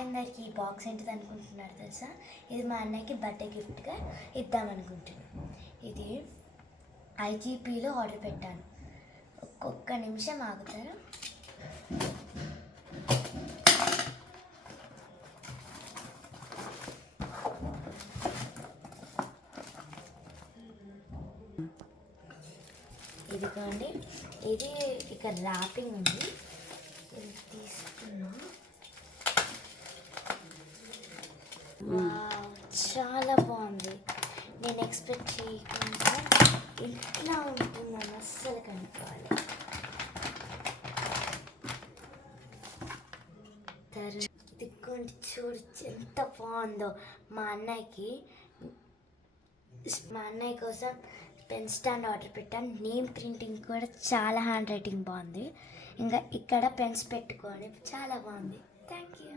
అందరికి ఈ బాక్స్ ఏంటిది అనుకుంటున్నారు తెలుసా? ఇది మా అన్నయ్యకి బర్త్డే గిఫ్ట్గా ఇద్దామనుకుంటున్నాను. ఇది ఐజీపీలో ఆర్డర్ పెట్టాను. ఒక్క నిమిషం ఆగుతారా? ఇదిగోండి, ఇది ఇక్కడ ర్యాపింగ్ ఉంది. ఇది తీసుకున్నా. చాలా బాగుంది. నేను ఎక్స్పెక్ట్ చేయకుండా ఇట్లా ఉంటుందని అస్సలు కనుక్కోవాలి. ఇది కొంచెం చూడు ఎంత బాగుందో. మా అన్నయ్య కోసం పెన్ స్టాండ్ ఆర్డర్ పెట్టాను. నేమ్ ప్రింటింగ్ కూడా చాలా హ్యాండ్ రైటింగ్ బాగుంది. ఇంకా ఇక్కడ పెన్స్ పెట్టుకొని చాలా బాగుంది. Thank you.